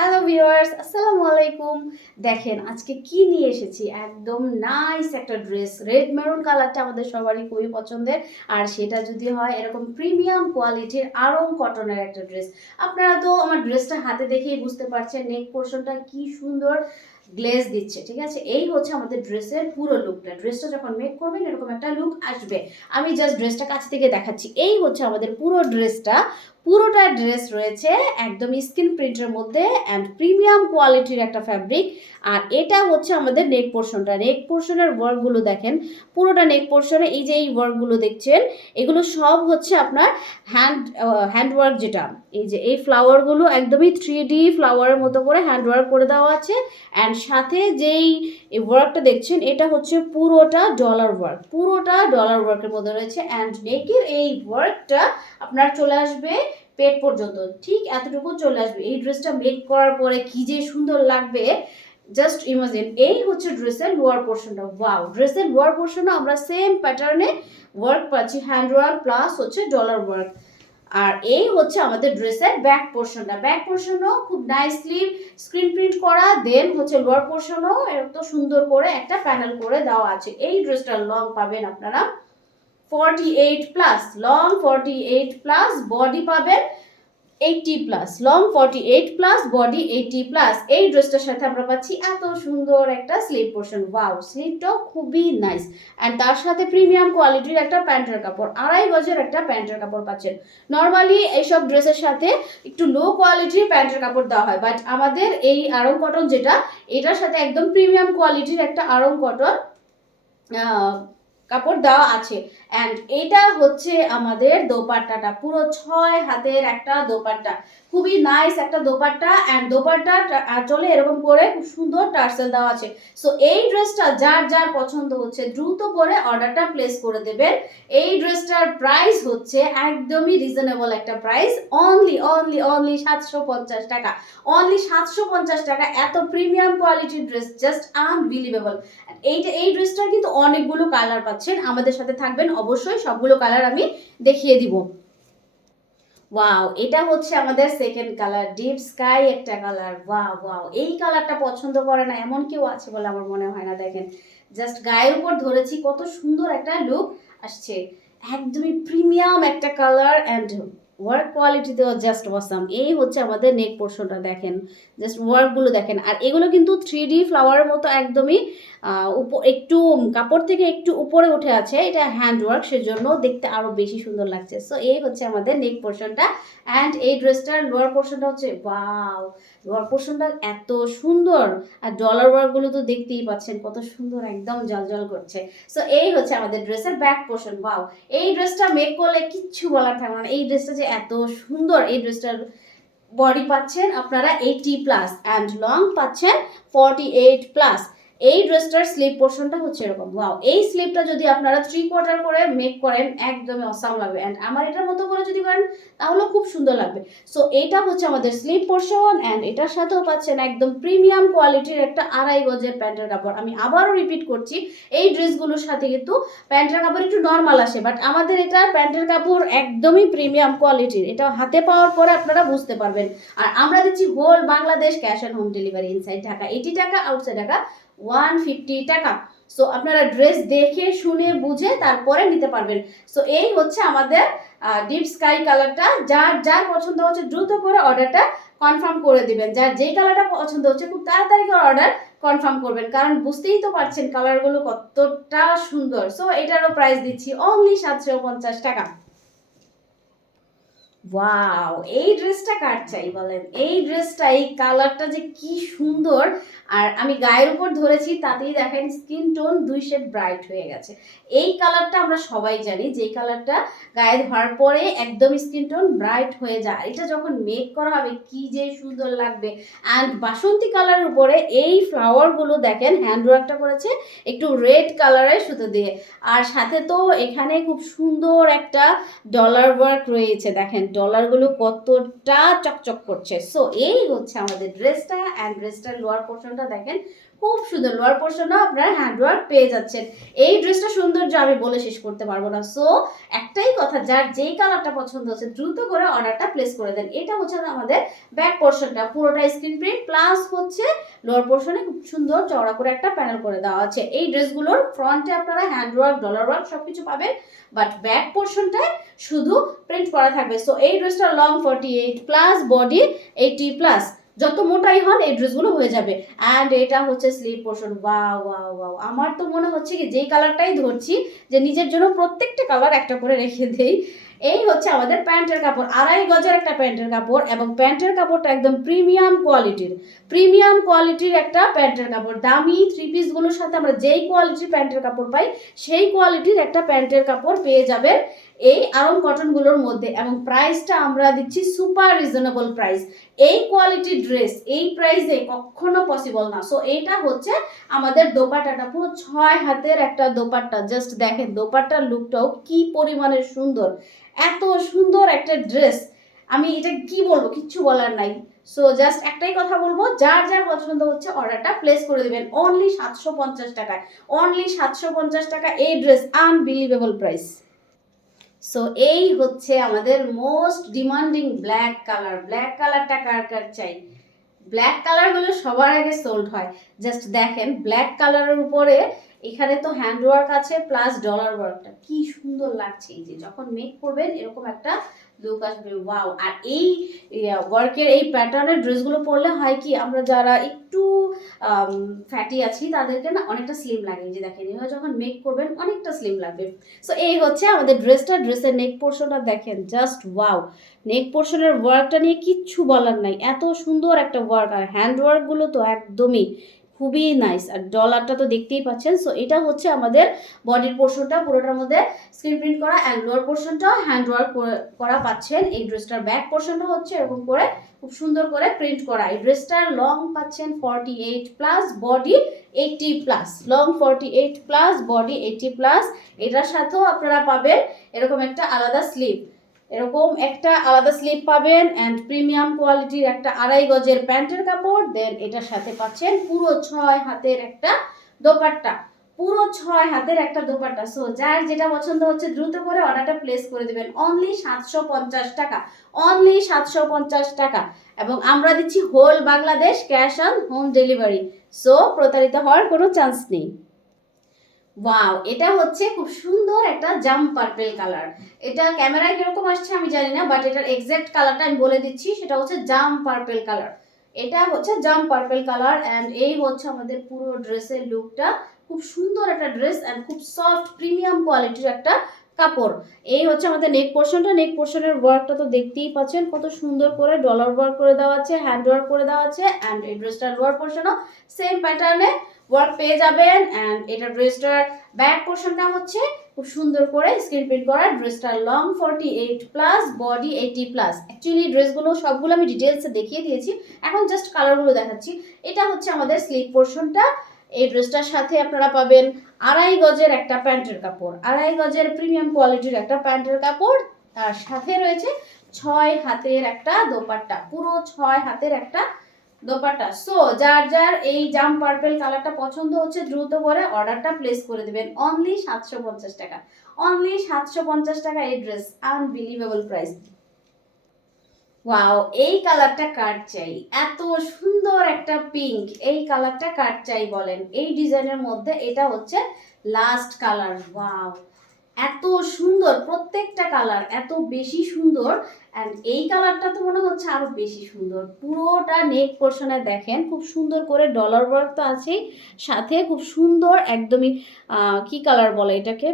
Hello viewers, আসসালামু আলাইকুম। দেখেন আজকে কি নিয়ে এসেছি, একদম নাইস একটা ড্রেস। রেড মেরুন কালারটা আমাদের সবারই খুবই পছন্দের, আর সেটা যদি হয় এরকম প্রিমিয়াম কোয়ালিটির আরং কটনের একটা ড্রেস। আপনারা তো আমার ড্রেসটা হাতে দেখেই বুঝতে পারছেন নেক পোর্শনটা কি সুন্দর গ্লেজ দিচ্ছে। ঠিক আছে, এই হচ্ছে আমাদের ড্রেসের পুরো লুকটা। ড্রেসটা যখন মেক করবেন এরকম একটা লুক আসবে। আমি জাস্ট ড্রেসটা কাছ থেকে দেখাচ্ছি। এই হচ্ছে আমাদের পুরো ড্রেসটা। পুরোটা ড্রেস রয়েছে একদম স্কিন প্রিন্টের মধ্যে অ্যান্ড প্রিমিয়াম কোয়ালিটির একটা ফ্যাব্রিক। আর এটা হচ্ছে আমাদের নেক পোর্শনটা। নেক পোর্শনের ওয়ার্কগুলো দেখেন, পুরোটা নেক পোর্শনে এই যে এই ওয়ার্কগুলো দেখছেন, এগুলো সব হচ্ছে আপনার হ্যান্ড ওয়ার্ক। যেটা এই যে এই ফ্লাওয়ারগুলো একদমই 3D ফ্লাওয়ারের মতো করে হ্যান্ড ওয়ার্ক করে দেওয়া আছে। অ্যান্ড সাথে যেই এই ওয়ার্কটা দেখছেন এটা হচ্ছে পুরোটা ডলার ওয়ার্ক, পুরোটা ডলার ওয়ার্কের মধ্যে রয়েছে। অ্যান্ড নেকের এই ওয়ার্কটা আপনার চলে আসবে পেট পর্যন্ত, ঠিক এতটুকু চলে আসবে। এই ড্রেসটা মেক করার পরে কি যে সুন্দর লাগবে, জাস্ট ইমাজিন। এই হচ্ছে ড্রেসের লোয়ার পোর্শনটা। ওয়াও, ড্রেসের লোয়ার পোর্শনও আমরা সেম প্যাটার্নে ওয়ার্ক পাচ্ছি, হ্যান্ড ওয়ার্ক প্লাস হচ্ছে ডলার ওয়ার্ক। আর এই হচ্ছে আমাদের ড্রেসের ব্যাক পোর্শনটা। ব্যাক পোর্শনও খুব নাইসলি স্ক্রিন প্রিন্ট করা, দেন হচ্ছে লোয়ার পোর্শনও এত সুন্দর করে একটা প্যানেল করে দেওয়া আছে। এই ড্রেসটার লং পাবেন আপনারা 48 প্লাস, লং 48 প্লাস, বডি পাবেন 80 plus. Long 48 plus, body 80 plus. এই ড্রেসটার সাথে আমরা পাচ্ছি এত সুন্দর একটা স্লিভ পোর্শন। ওয়াও, স্লিভটাও খুবই নাইস। অ্যান্ড তার সাথে প্রিমিয়াম কোয়ালিটির একটা প্যান্টের কাপড়, 2.5 গজের একটা প্যান্টের কাপড় পাচ্ছেন। নর্মালি এইসব ড্রেসের সাথে একটু লো কোয়ালিটির প্যান্টের কাপড় দেওয়া হয়, বাট আমাদের এই আরং কটন যেটা, এটার সাথে একদম প্রিমিয়াম কোয়ালিটির একটা আরং কটন কাপড় দেওয়া আছে। অ্যান্ড এটা হচ্ছে আমাদের দোপাট্টাটা, পুরো 6 হাতের একটা দোপাট্টা, খুবই নাইস একটা দোপাট্টা। অ্যান্ড দোপাট্টা চলে এরকম করে খুব সুন্দর টার্সেল দেওয়া আছে। সো এই ড্রেসটা যার যার পছন্দ হচ্ছে দ্রুত করে অর্ডারটা প্লেস করে দেবেন। এই ড্রেসটার প্রাইস হচ্ছে একদমই রিজনেবল একটা প্রাইস, অনলি অনলি অনলি 750 টাকা। অনলি 750 টাকা, এত প্রিমিয়াম কোয়ালিটির ড্রেস, জাস্ট আনবিলিভেবল। এই ড্রেসটার কিন্তু অনেকগুলো কালার পাচ্ছেন, আমাদের সাথে থাকবেন অবশ্যই, সবগুলো কালার আমি দেখিয়ে দিব। ওয়াও, এটা হচ্ছে আমাদের সেকেন্ড কালার, ডিপ স্কাই একটা কালার। ওয়াও ওয়াও, এই কালারটা পছন্দ করে না এমন কেউ আছে বলে আমার মনে হয় না। দেখেন জাস্ট গায়ের উপর ধরেছি, কত সুন্দর একটা লুক আসছে। একদমই প্রিমিয়াম একটা কালার অ্যান্ড ওয়ার্ক কোয়ালিটিতেও জাস্ট অসাম। এই হচ্ছে আমাদের নেক পোর্শনটা, দেখেন জাস্ট ওয়ার্কগুলো দেখেন। আর এগুলো কিন্তু 3D ফ্লাওয়ারের মতো একদমই একটু কাপড় থেকে একটু উপরে উঠে আছে, এটা হ্যান্ড ওয়ার্ক, সেজন্য দেখতে আরো বেশি সুন্দর লাগছে। সো এই হচ্ছে আমাদের নেক পোর্শনটা। অ্যান্ড এই ড্রেসটার লোয়ার পোর্শনটা হচ্ছে ওয়াও, লোয়ার পোর্শনটা এত সুন্দর। আর ডলার ওয়ার্কগুলো তো দেখতেই পাচ্ছেন কত সুন্দর, একদম জলজল করছে। সো এই হচ্ছে আমাদের ড্রেসের ব্যাক পোর্শন। ওয়াও, এই ড্রেসটা মেক করলে কিচ্ছু বলার থাকবে না। এই ড্রেসটা যে এত সুন্দর, এই ড্রেসটার বডি পাচ্ছেন আপনারা 80 প্লাস অ্যান্ড লং পাচ্ছেন 48 প্লাস। এই ড্রেসটার স্লিভ পোর্শনটা হচ্ছে এরকম। ওয়াও, এই স্লিভটা যদি আপনারা 3/4 করে মেক করেন একদমই অসাম লাগবে। অ্যান্ড আমার এটার মতো করে যদি করেন তাহলে খুব সুন্দর লাগবে। সো এইটা হচ্ছে আমাদের স্লিভ পোর্শন। অ্যান্ড এটার সাথেও পাচ্ছেন একদম প্রিমিয়াম কোয়ালিটির একটা 2.5 গজের প্যান্টের কাপড়। আমি আবারও রিপিট করছি, এই ড্রেসগুলোর সাথে কিন্তু প্যান্টের কাপড় একটু নর্মাল আসে, বাট আমাদের এটা প্যান্টের কাপড় একদমই প্রিমিয়াম কোয়ালিটির। এটা হাতে পাওয়ার পরে আপনারা বুঝতে পারবেন। আর আমরা দিচ্ছি whole Bangladesh cash and home delivery. Inside Dhaka 80 টাকা, আউটসাইড ঢাকা 150 টাকা। সো আপনারা ড্রেস দেখে শুনে বুঝে তারপরে নিতে পারবেন। সো এই হচ্ছে আমাদের ডিপ স্কাই কালারটা। যার যার পছন্দ হচ্ছে দ্রুত করে অর্ডারটা কনফার্ম করে দিবেন। যার যেই কালারটা পছন্দ হচ্ছে খুব তাড়াতাড়ি করে অর্ডার কনফার্ম করবেন, কারণ বুঝতেই তো পারছেন কালারগুলো কতটা সুন্দর। সো এটারও প্রাইস দিচ্ছি অনলি 750 টাকা। ওয়াও, এই ড্রেসটা কার চাই বলেন? এই ড্রেসটা, এই কালারটা যে কি সুন্দর। আর আমি গায়ের উপর ধরেছি তাতেই দেখেন স্কিন টোন 2 শেড ব্রাইট হয়ে গেছে। এই কালারটা আমরা সবাই জানি, যে কালারটা গায়ে ধরার পরে একদম স্কিন টোন ব্রাইট হয়ে যায়। এটা যখন মেক করা হবে কি যে সুন্দর লাগবে। অ্যান্ড বাসন্তী কালারের উপরে এই ফ্লাওয়ারগুলো দেখেন হ্যান্ড ওয়ার্কটা করেছে একটু রেড কালারের সুতো দিয়ে। আর সাথে তো এখানে খুব সুন্দর একটা ডলার ওয়ার্ক রয়েছে, দেখেন ডলারগুলো কতটা চকচক করছে। সো এই হচ্ছে আমাদের ড্রেসটা। অ্যান্ড ড্রেসটার লোয়ার পোর্শনটা দেখেন খুব সুন্দর। লোয়ার পোর্শনও আপনারা হ্যান্ডওয়ার্ক পেয়ে যাচ্ছেন। এই ড্রেসটা সৌন্দর্য আমি বলে শেষ করতে পারবো না। সো একটাই কথা, যার যেই কালারটা পছন্দ হচ্ছে দ্রুত করে অর্ডারটা প্লেস করে দেন। এটা হচ্ছে আমাদের ব্যাক পোর্শনটা, পুরোটা স্ক্রিন প্রিন্ট প্লাস হচ্ছে লোয়ার পোর্শনে খুব সুন্দর চওড়া করে একটা প্যানেল করে দেওয়া আছে। এই ড্রেসগুলোর ফ্রন্টে আপনারা হ্যান্ডওয়ার্ক, ডলার ওয়ার্ক সবকিছু পাবেন, বাট ব্যাক পোর্শনটায় শুধু প্রিন্ট করা থাকবে। সো এই ড্রেসটা লং 48 প্লাস, বডি 80 প্লাস। যত মোটাই হন এই ড্রেসগুলো হয়ে যাবে। অ্যান্ড এটা হচ্ছে sleeve portion. Wow wow wow, আমার তো মনে হচ্ছে কি যেই কালারটাই ধরছি যে নিজের জন্য প্রত্যেকটা কালার একটা করে রেখে দেই। এই হচ্ছে আমাদের প্যান্টের কাপড়, 2.5 গজের একটা প্যান্টের কাপড়, এবং প্যান্টের কাপড়টা একদম প্রিমিয়াম কোয়ালিটির একটা প্যান্টের কাপড়। দামি থ্রি পিসগুলোর সাথে আমরা যেই কোয়ালিটির প্যান্টের কাপড় পাই সেই কোয়ালিটির একটা প্যান্টের কাপড় পেয়ে যাবেন এই আরং কটনগুলোর মধ্যে। এবং প্রাইসটা আমরা দিচ্ছি সুপার রিজনেবল প্রাইস। এই কোয়ালিটির ড্রেস এই প্রাইসে কখনো পসিবল না। সো এইটা হচ্ছে আমাদের দোপাট্টাটা, পুরো 6 হাতের একটা দোপাট্টা। জাস্ট দেখেন দোপাট্টার লুকটাও কি পরিমাণের সুন্দর, এত সুন্দর একটা ড্রেস, আমি এটা কি বলবো, কিচ্ছু বলার নাই। সো জাস্ট একটাই কথা বলবো, যার যার পছন্দ হচ্ছে অর্ডারটা প্লেস করে দিবেন অনলি 750 টাকায়। অনলি 750 টাকা এই ড্রেস, আনবিলিভেবল প্রাইস। সো এই হচ্ছে আমাদের most demanding black colour. Black কালারটা কার কার চাই? ব্ল্যাক কালারগুলো সবার আগে সোল্ড হয়। জাস্ট দেখেন ব্ল্যাক কালারের উপরে এখানে তো হ্যান্ড ওয়ার্ক আছে প্লাস ডলার ওয়ার্কটা কি সুন্দর লাগছে। এই যে যখন মেক করবেন এরকম একটা লুক আসবে, ওয়াও। আর এই ওয়ার্কের এই প্যাটার্নের ড্রেসগুলো পরলে হয় কি, আমরা যারা একটু ফ্যাটি আছি তাদেরকে না অনেকটা স্লিম লাগে। যে দেখেন এভাবে যখন মেক করবেন অনেকটা স্লিম লাগবে। সো এই হচ্ছে আমাদের ড্রেসটা। ড্রেসের নেক পোর্শনটা দেখেন, জাস্ট ওয়াও। নেক পোর্শনের ওয়ার্কটা নিয়ে কিচ্ছু বলার নাই, এত সুন্দর একটা ওয়ার্ক। আর হ্যান্ড ওয়ার্কগুলো তো একদমই খুবই নাইস। আর ডলারটা তো দেখতেই পাচ্ছেন। সো এটা হচ্ছে আমাদের বডির পোর্শনটা, পুরোটার মধ্যে স্ক্রিন প্রিন্ট করা, অ্যান্ড লোয়ার পোর্শনটাও হ্যান্ড ওয়ার্ক করা পাচ্ছেন। এই ড্রেসটার ব্যাক পোর্শনটা হচ্ছে এরকম করে খুব সুন্দর করে প্রিন্ট করা। এই ড্রেসটার লং পাচ্ছেন 48 plus, body 80 plus. Long 48 plus, body 80 plus. এটার সাথেও আপনারা পাবেন এরকম একটা আলাদা স্লিভ, পাবেন, অ্যান্ড প্রিমিয়াম কোয়ালিটির একটা 2.5 গজের প্যান্টের কাপড়। দেন এটার সাথে পাচ্ছেন পুরো 6 হাতের একটা দোপাট্টা, সো যার যেটা পছন্দ হচ্ছে দ্রুত করে অর্ডারটা প্লেস করে দিবেন অনলি 750 টাকা, অনলি 750 টাকা। এবং আমরা দিচ্ছি whole Bangladesh cash on home delivery. So প্রতারিত হওয়ার কোনো চান্স নেই। ওয়াও, এটা হচ্ছে খুব সুন্দর একটা জাম পার্পল কালার। এটা ক্যামেরায় কিরকম আসছে আমি জানি না, বাট এটার এক্সাক্ট কালারটা আমি বলে দিচ্ছি, সেটা হচ্ছে জাম পার্পল কালার। এটা হচ্ছে জাম পার্পল কালার। অ্যান্ড এই হচ্ছে আমাদের পুরো ড্রেসের লুকটা। খুব সুন্দর একটা ড্রেস অ্যান্ড খুব সফট প্রিমিয়াম কোয়ালিটির একটা কাপড়। এই হচ্ছে আমাদের নেক পোর্শনটা। নেক পোর্শনের ওয়ার্কটা তো দেখতেই পাচ্ছেন কত সুন্দর করে ডলার ওয়ার্ক করে দেওয়া আছে, হ্যান্ড ওয়ার্ক করে দেওয়া আছে। অ্যান্ড এই ড্রেসটার লোয়ার পোর্শনও সেম প্যাটার্নে ওয়ার্ক পেয়ে যাবেন। অ্যান্ড এটা ড্রেসটার ব্যাক পোর্শনটা হচ্ছে খুব সুন্দর করে স্ক্রিন প্রিন্ট করা। ড্রেসটার long 48 plus, body 80 plus. Actually ড্রেসগুলো সবগুলো আমি ডিটেলসে দেখিয়ে দিয়েছি, এখন জাস্ট কালারগুলো দেখাচ্ছি। এটা হচ্ছে আমাদের স্লিভ পোর্শনটা। এই ড্রেসটার সাথে আপনারা পাবেন 2.5 গজের একটা প্যান্টের কাপড়, 2.5 গজের প্রিমিয়াম কোয়ালিটির একটা প্যান্টের কাপড়। তার সাথে রয়েছে 6 হাতের একটা দোপাট্টা, পুরো 6 হাতের একটা দোপাট্টা। সো যার যার এই জাম পার্পল কালারটা পছন্দ হচ্ছে দ্রুত করে অর্ডারটা প্লেস করে দিবেন অনলি 750 টাকা, অনলি 750 টাকা এই ড্রেস, আনবিলিভেবল প্রাইস। ওয়াও, এই কালারটা কার চাই? এত সুন্দর একটা পিঙ্ক, এই কালারটা কার চাই বলেন? এই ডিজাইনের মধ্যে এটা হচ্ছে লাস্ট কালার। ওয়াও, এত সুন্দর, প্রত্যেকটা কালার এত বেশি সুন্দর। অ্যান্ড এই কালারটা তো মনে হচ্ছে আরো বেশি সুন্দর। পুরোটা নেক পোর্শনে দেখেন খুব সুন্দর করে ডলার ওয়ার্ক তো আছেই, সাথে খুব সুন্দর একদমই কি কালার বলে এটাকে,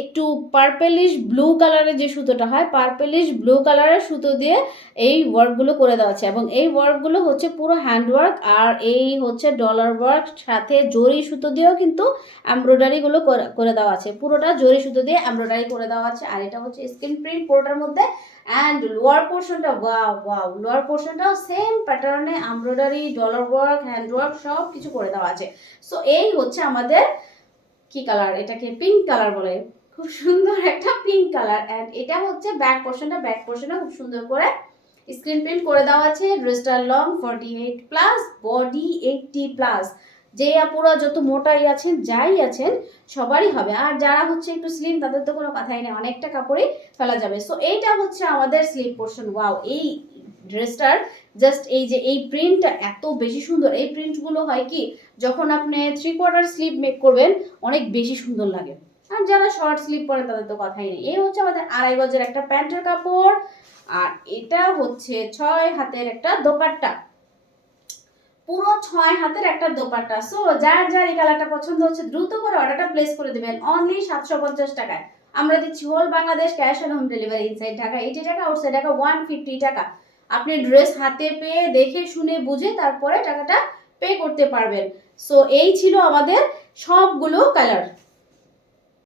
একটু পার্পেলিশ ব্লু কালারের যে সুতোটা হয়, পার্পেলিশ ব্লু কালারের সুতো দিয়ে এই ওয়ার্কগুলো করে দেওয়া আছে। এবং এই ওয়ার্কগুলো হচ্ছে পুরো হ্যান্ড ওয়ার্ক, আর এই হচ্ছে ডলার ওয়ার্ক, সাথে জরি সুতো দিয়েও কিন্তু এমব্রয়ডারিগুলো করে দেওয়া আছে। পুরোটা জরি সুতো দিয়ে এমব্রয়ডারি করে দেওয়া আছে। আর এটা হচ্ছে স্ক্রিন প্রিন্ট পুরোটার মধ্যে। অ্যান্ড লোয়ার পোর্শনটা, ওয়াও ওয়াও, লোয়ার পোর্শনটাও সেম প্যাটার্নে embroidery, dollar work, hand work সব কিছু করে দেওয়া আছে। সো এই হচ্ছে আমাদের কি কালার, এটাকে পিঙ্ক কালার বলে, খুব সুন্দর একটা পিঙ্ক কালার। অ্যান্ড এটা হচ্ছে ব্যাক পোর্শনটা। ব্যাক পোর্শনে খুব সুন্দর করে স্ক্রিন প্রিন্ট করে দেওয়া আছে। ড্রেসটার লং 48 প্লাস, বডি 80 প্লাস। যে আপুরা যত মোটাই আছেন, যাই আছেন, সবারই হবে। আর যারা হচ্ছে একটু স্লিম, তাদের তো কোনো কথাই নেই, অনেকটা কাপড়ই ফেলা যাবে। সো এইটা হচ্ছে আমাদের স্লিভ পোর্শন। ওয়াও, এই ড্রেসটার জাস্ট এই যে এই প্রিন্টটা এত বেশি সুন্দর। এই প্রিন্টগুলো হয় কি, যখন আপনি 3/4 স্লিভ মেক করবেন, অনেক বেশি সুন্দর লাগে। আর যারা শর্ট স্লিভ পরে তাদের তো কথাই নেই। এই হচ্ছে আমাদের 2.5 গজের একটা প্যান্টের কাপড়, আর এটা হচ্ছে 6 হাতের একটা দোপাট্টা, পুরো 6 হাতের একটা দোপাট্টা। সো যার যার এই কালারটা পছন্দ হচ্ছে দ্রুত করে অর্ডারটা প্লেস করে দিবেন অনলি 750 টাকায়। আমরা দিচ্ছি whole Bangladesh cash on home delivery. Inside Dhaka 80 টাকা, আউটসাইড ঢাকা 150 টাকা। আপনি ড্রেস হাতে পেয়ে দেখে শুনে বুঝে তারপরে টাকাটা পে করতে পারবেন। সো এই ছিল আমাদের সবগুলো কালার।